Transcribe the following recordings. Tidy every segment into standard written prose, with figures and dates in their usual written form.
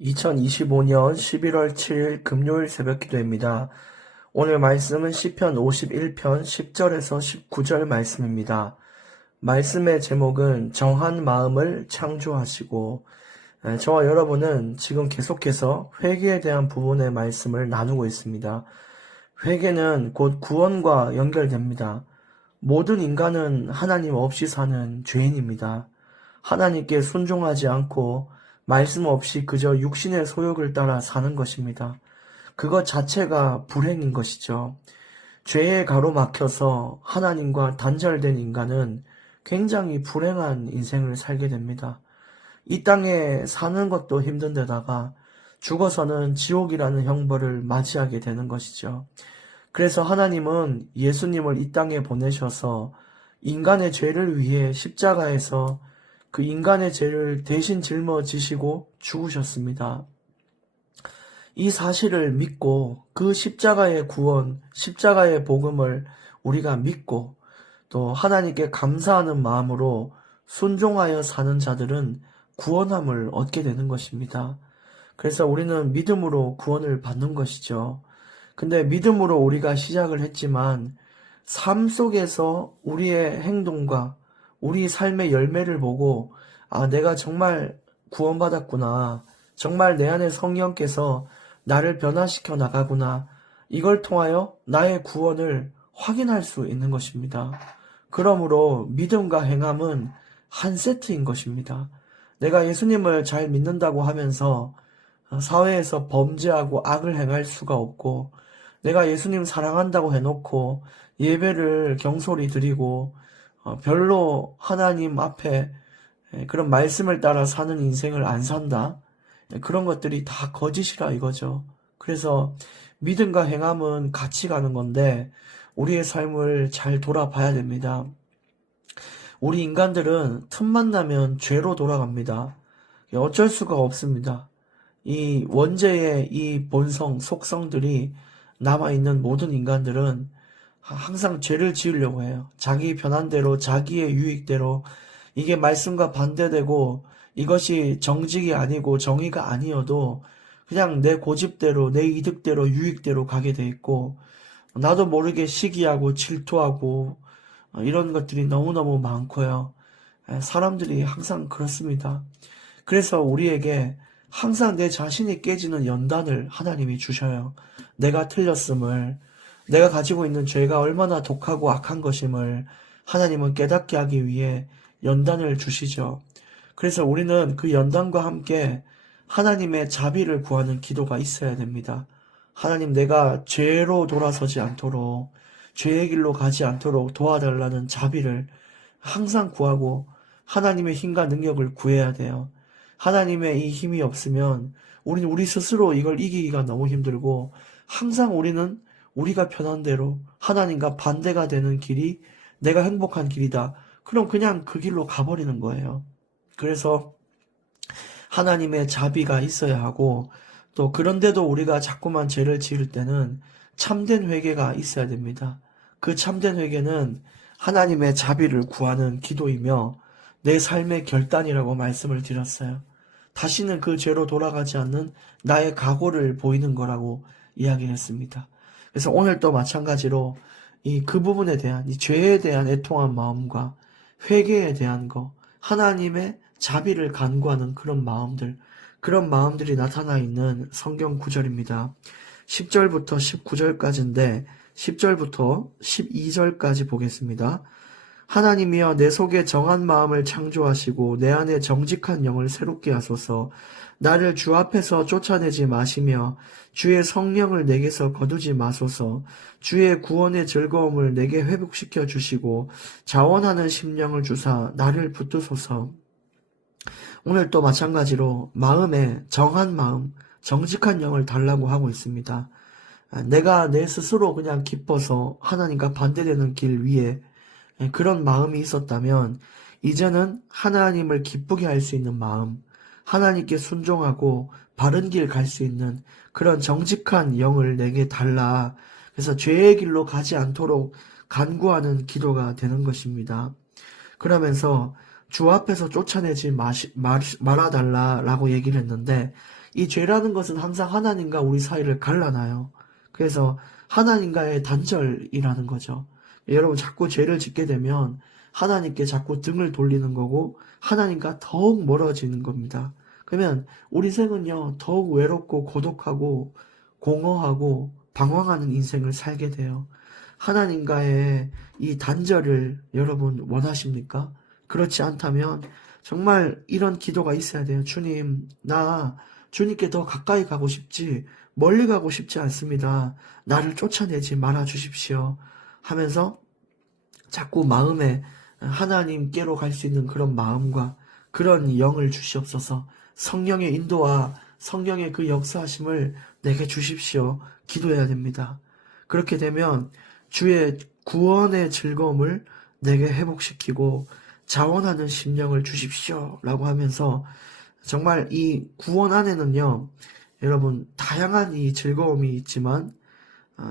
2025년 11월 7일 금요일 새벽 기도입니다. 오늘 말씀은 시편 51편 10절에서 19절 말씀입니다. 말씀의 제목은 정한 마음을 창조하시고, 저와 여러분은 지금 계속해서 회개에 대한 부분의 말씀을 나누고 있습니다. 회개는 곧 구원과 연결됩니다. 모든 인간은 하나님 없이 사는 죄인입니다. 하나님께 순종하지 않고 말씀 없이 그저 육신의 소욕을 따라 사는 것입니다. 그것 자체가 불행인 것이죠. 죄에 가로막혀서 하나님과 단절된 인간은 굉장히 불행한 인생을 살게 됩니다. 이 땅에 사는 것도 힘든 데다가 죽어서는 지옥이라는 형벌을 맞이하게 되는 것이죠. 그래서 하나님은 예수님을 이 땅에 보내셔서 인간의 죄를 위해 십자가에서 그 인간의 죄를 대신 짊어지시고 죽으셨습니다. 이 사실을 믿고 그 십자가의 구원, 십자가의 복음을 우리가 믿고 또 하나님께 감사하는 마음으로 순종하여 사는 자들은 구원함을 얻게 되는 것입니다. 그래서 우리는 믿음으로 구원을 받는 것이죠. 근데 믿음으로 우리가 시작을 했지만 삶 속에서 우리의 행동과 우리 삶의 열매를 보고 내가 정말 구원받았구나. 정말 내 안에 성령께서 나를 변화시켜 나가구나. 이걸 통하여 나의 구원을 확인할 수 있는 것입니다. 그러므로 믿음과 행함은 한 세트인 것입니다. 내가 예수님을 잘 믿는다고 하면서 사회에서 범죄하고 악을 행할 수가 없고, 내가 예수님 사랑한다고 해놓고 예배를 경솔히 드리고 별로 하나님 앞에 그런 말씀을 따라 사는 인생을 안 산다. 그런 것들이 다 거짓이라 이거죠. 그래서 믿음과 행함은 같이 가는 건데 우리의 삶을 잘 돌아봐야 됩니다. 우리 인간들은 틈만 나면 죄로 돌아갑니다. 어쩔 수가 없습니다. 이 원죄의 이 본성, 속성들이 남아있는 모든 인간들은 항상 죄를 지으려고 해요. 자기 편한대로, 자기의 유익대로. 이게 말씀과 반대되고 이것이 정직이 아니고 정의가 아니어도 그냥 내 고집대로, 내 이득대로, 유익대로 가게 돼 있고, 나도 모르게 시기하고 질투하고 이런 것들이 너무너무 많고요. 사람들이 항상 그렇습니다. 그래서 우리에게 항상 내 자신이 깨지는 연단을 하나님이 주셔요. 내가 틀렸음을, 내가 가지고 있는 죄가 얼마나 독하고 악한 것임을 하나님은 깨닫게 하기 위해 연단을 주시죠. 그래서 우리는 그 연단과 함께 하나님의 자비를 구하는 기도가 있어야 됩니다. 하나님, 내가 죄로 돌아서지 않도록, 죄의 길로 가지 않도록 도와달라는 자비를 항상 구하고 하나님의 힘과 능력을 구해야 돼요. 하나님의 이 힘이 없으면 우리는 우리 스스로 이걸 이기기가 너무 힘들고, 항상 우리는 우리가 편한 대로 하나님과 반대가 되는 길이 내가 행복한 길이다. 그럼 그냥 그 길로 가버리는 거예요. 그래서 하나님의 자비가 있어야 하고, 또 그런데도 우리가 자꾸만 죄를 지을 때는 참된 회개가 있어야 됩니다. 그 참된 회개는 하나님의 자비를 구하는 기도이며 내 삶의 결단이라고 말씀을 드렸어요. 다시는 그 죄로 돌아가지 않는 나의 각오를 보이는 거라고 이야기를 했습니다. 그래서 오늘 또 마찬가지로 그 부분에 대한, 이 죄에 대한 애통한 마음과 회개에 대한 거, 하나님의 자비를 간구하는 그런 마음들이 나타나 있는 성경 구절입니다. 10절부터 19절까지인데 10절부터 12절까지 보겠습니다. 하나님이여, 내 속에 정한 마음을 창조하시고 내 안에 정직한 영을 새롭게 하소서. 나를 주 앞에서 쫓아내지 마시며 주의 성령을 내게서 거두지 마소서. 주의 구원의 즐거움을 내게 회복시켜 주시고 자원하는 심령을 주사 나를 붙드소서. 오늘 또 마찬가지로 마음에 정한 마음, 정직한 영을 달라고 하고 있습니다. 내가 내 스스로 그냥 기뻐서 하나님과 반대되는 길 위에 그런 마음이 있었다면 이제는 하나님을 기쁘게 할 수 있는 마음, 하나님께 순종하고 바른 길 갈 수 있는 그런 정직한 영을 내게 달라. 그래서 죄의 길로 가지 않도록 간구하는 기도가 되는 것입니다. 그러면서 주 앞에서 쫓아내지 말아달라라고 얘기를 했는데, 이 죄라는 것은 항상 하나님과 우리 사이를 갈라놔요. 그래서 하나님과의 단절이라는 거죠. 여러분 자꾸 죄를 짓게 되면 하나님께 자꾸 등을 돌리는 거고 하나님과 더욱 멀어지는 겁니다. 그러면 우리 생은요 더욱 외롭고 고독하고 공허하고 방황하는 인생을 살게 돼요. 하나님과의 이 단절을 여러분 원하십니까? 그렇지 않다면 정말 이런 기도가 있어야 돼요. 주님, 나 주님께 더 가까이 가고 싶지 멀리 가고 싶지 않습니다. 나를 쫓아내지 말아 주십시오. 하면서 자꾸 마음에 하나님께로 갈 수 있는 그런 마음과 그런 영을 주시옵소서. 성령의 인도와 성령의 그 역사하심을 내게 주십시오. 기도해야 됩니다. 그렇게 되면 주의 구원의 즐거움을 내게 회복시키고 자원하는 심령을 주십시오. 라고 하면서 정말 이 구원 안에는요, 여러분, 다양한 이 즐거움이 있지만,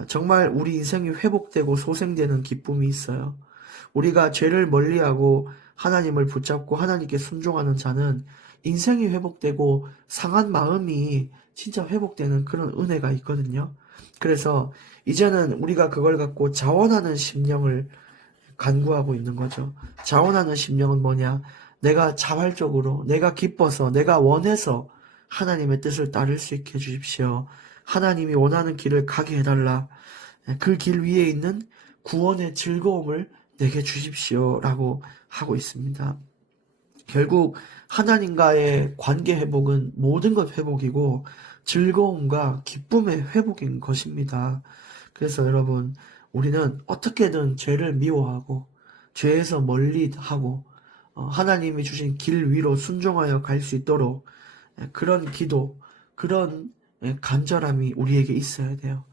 정말 우리 인생이 회복되고 소생되는 기쁨이 있어요. 우리가 죄를 멀리하고 하나님을 붙잡고 하나님께 순종하는 자는 인생이 회복되고 상한 마음이 진짜 회복되는 그런 은혜가 있거든요. 그래서 이제는 우리가 그걸 갖고 자원하는 심령을 간구하고 있는 거죠. 자원하는 심령은 뭐냐? 내가 자발적으로, 내가 기뻐서, 내가 원해서 하나님의 뜻을 따를 수 있게 해주십시오. 하나님이 원하는 길을 가게 해달라. 그 길 위에 있는 구원의 즐거움을 내게 주십시오. 라고 하고 있습니다. 결국 하나님과의 관계 회복은 모든 것 회복이고 즐거움과 기쁨의 회복인 것입니다. 그래서 여러분, 우리는 어떻게든 죄를 미워하고 죄에서 멀리하고 하나님이 주신 길 위로 순종하여 갈 수 있도록 그런 기도, 그런 간절함이 우리에게 있어야 돼요.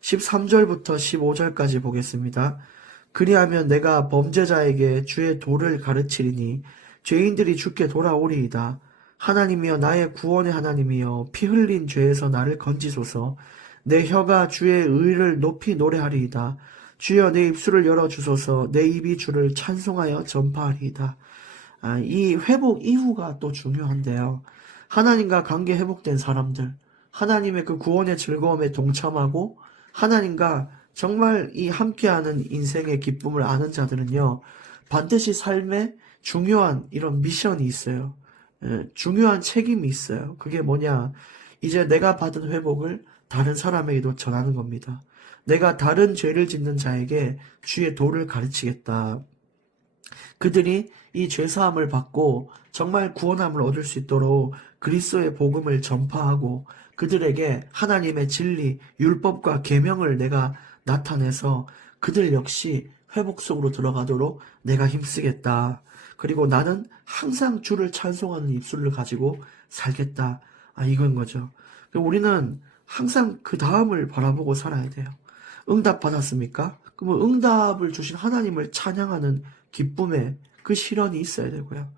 13절부터 15절까지 보겠습니다. 그리하면 내가 범죄자에게 주의 도를 가르치리니 죄인들이 주께 돌아오리이다. 하나님이여 나의 구원의 하나님이여 피 흘린 죄에서 나를 건지소서. 내 혀가 주의 의를 높이 노래하리이다. 주여 내 입술을 열어주소서. 내 입이 주를 찬송하여 전파하리이다. 이 회복 이후가 또 중요한데요. 하나님과 관계 회복된 사람들, 하나님의 그 구원의 즐거움에 동참하고 하나님과 정말 이 함께하는 인생의 기쁨을 아는 자들은요, 반드시 삶에 중요한 이런 미션이 있어요. 중요한 책임이 있어요. 그게 뭐냐? 이제 내가 받은 회복을 다른 사람에게도 전하는 겁니다. 내가 다른 죄를 짓는 자에게 주의 도를 가르치겠다. 그들이 이 죄사함을 받고 정말 구원함을 얻을 수 있도록 그리스도의 복음을 전파하고 그들에게 하나님의 진리, 율법과 계명을 내가 나타내서 그들 역시 회복 속으로 들어가도록 내가 힘쓰겠다. 그리고 나는 항상 주를 찬송하는 입술을 가지고 살겠다. 이건 거죠. 우리는 항상 그 다음을 바라보고 살아야 돼요. 응답 받았습니까? 그러면 응답을 주신 하나님을 찬양하는 기쁨의 그 실현이 있어야 되고요.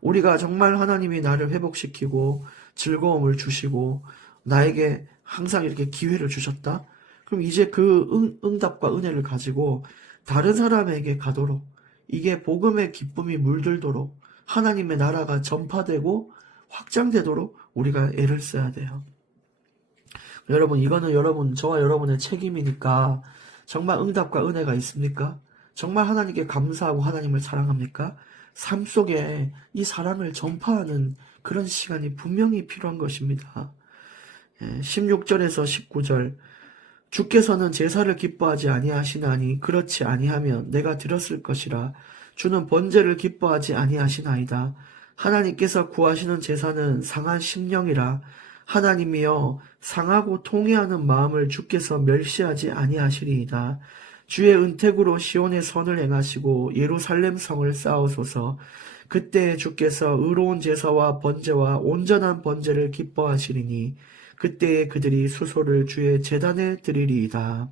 우리가 정말 하나님이 나를 회복시키고 즐거움을 주시고 나에게 항상 이렇게 기회를 주셨다? 그럼 이제 그 응답과 은혜를 가지고 다른 사람에게 가도록 이게 복음의 기쁨이 물들도록 하나님의 나라가 전파되고 확장되도록 우리가 애를 써야 돼요. 여러분, 이거는 저와 여러분의 책임이니까 정말 응답과 은혜가 있습니까? 정말 하나님께 감사하고 하나님을 사랑합니까? 삶 속에 이 사랑을 전파하는 그런 시간이 분명히 필요한 것입니다. 16절에서 19절 주께서는 제사를 기뻐하지 아니하시나니 그렇지 아니하면 내가 드렸을 것이라. 주는 번제를 기뻐하지 아니하시나이다. 하나님께서 구하시는 제사는 상한 심령이라. 하나님이여 상하고 통회하는 마음을 주께서 멸시하지 아니하시리이다. 주의 은택으로 시온의 선을 행하시고 예루살렘 성을 쌓으소서. 그때 주께서 의로운 제사와 번제와 온전한 번제를 기뻐하시리니 그때에 그들이 수소를 주의 제단에 드리리이다.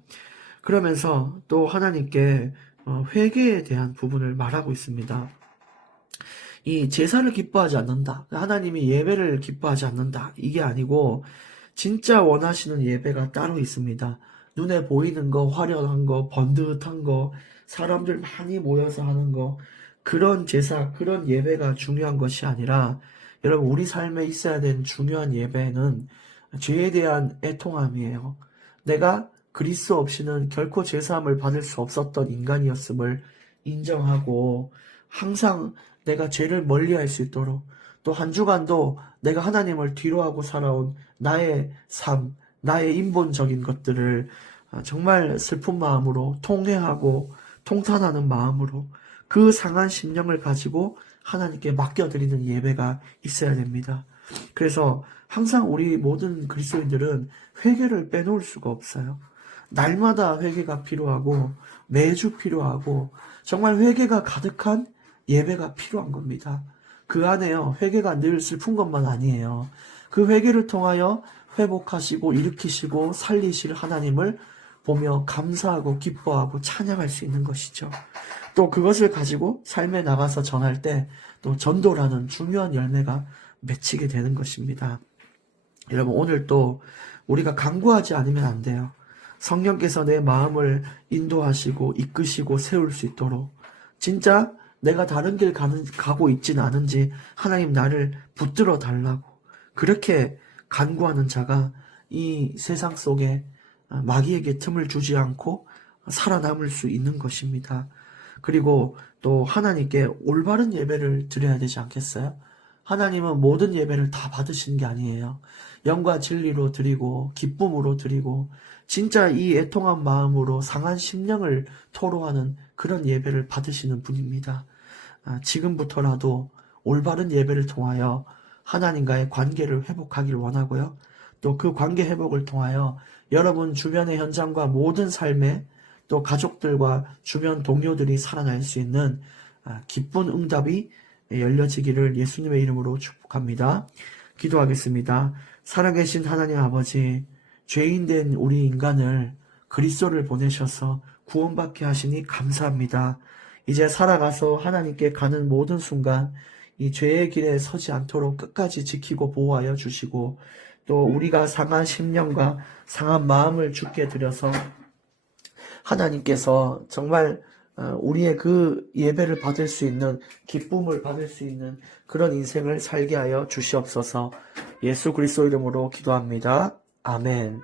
그러면서 또 하나님께 회개에 대한 부분을 말하고 있습니다. 이 제사를 기뻐하지 않는다. 하나님이 예배를 기뻐하지 않는다. 이게 아니고 진짜 원하시는 예배가 따로 있습니다. 눈에 보이는 거, 화려한 거, 번듯한 거, 사람들 많이 모여서 하는 거, 그런 제사, 그런 예배가 중요한 것이 아니라 여러분, 우리 삶에 있어야 되는 중요한 예배는 죄에 대한 애통함이에요. 내가 그리스도 없이는 결코 제사함을 받을 수 없었던 인간이었음을 인정하고 항상 내가 죄를 멀리할 수 있도록, 또 한 주간도 내가 하나님을 뒤로하고 살아온 나의 삶, 나의 인본적인 것들을 정말 슬픈 마음으로 통회하고 통탄하는 마음으로 그 상한 심령을 가지고 하나님께 맡겨드리는 예배가 있어야 됩니다. 그래서 항상 우리 모든 그리스도인들은 회개를 빼놓을 수가 없어요. 날마다 회개가 필요하고 매주 필요하고 정말 회개가 가득한 예배가 필요한 겁니다. 그 안에요, 회개가 늘 슬픈 것만 아니에요. 그 회개를 통하여 회복하시고 일으키시고 살리실 하나님을 보며 감사하고 기뻐하고 찬양할 수 있는 것이죠. 또 그것을 가지고 삶에 나가서 전할 때 또 전도라는 중요한 열매가 맺히게 되는 것입니다. 여러분, 오늘 또 우리가 간구하지 않으면 안 돼요. 성령께서 내 마음을 인도하시고 이끄시고 세울 수 있도록, 진짜 내가 다른 길 가고 있지는 않은지 하나님 나를 붙들어 달라고 그렇게 간구하는 자가 이 세상 속에 마귀에게 틈을 주지 않고 살아남을 수 있는 것입니다. 그리고 또 하나님께 올바른 예배를 드려야 되지 않겠어요? 하나님은 모든 예배를 다 받으시는 게 아니에요. 영과 진리로 드리고 기쁨으로 드리고 진짜 이 애통한 마음으로 상한 심령을 토로하는 그런 예배를 받으시는 분입니다. 지금부터라도 올바른 예배를 통하여 하나님과의 관계를 회복하길 원하고요. 또 그 관계 회복을 통하여 여러분 주변의 현장과 모든 삶에 또 가족들과 주변 동료들이 살아날 수 있는 기쁜 응답이 열려지기를 예수님의 이름으로 축복합니다. 기도하겠습니다. 살아계신 하나님 아버지, 죄인된 우리 인간을 그리스도를 보내셔서 구원받게 하시니 감사합니다. 이제 살아가서 하나님께 가는 모든 순간 이 죄의 길에 서지 않도록 끝까지 지키고 보호하여 주시고, 또 우리가 상한 심령과 상한 마음을 주께 드려서 하나님께서 정말 우리의 그 예배를 받을 수 있는, 기쁨을 받을 수 있는 그런 인생을 살게 하여 주시옵소서. 예수 그리스도 이름으로 기도합니다. 아멘.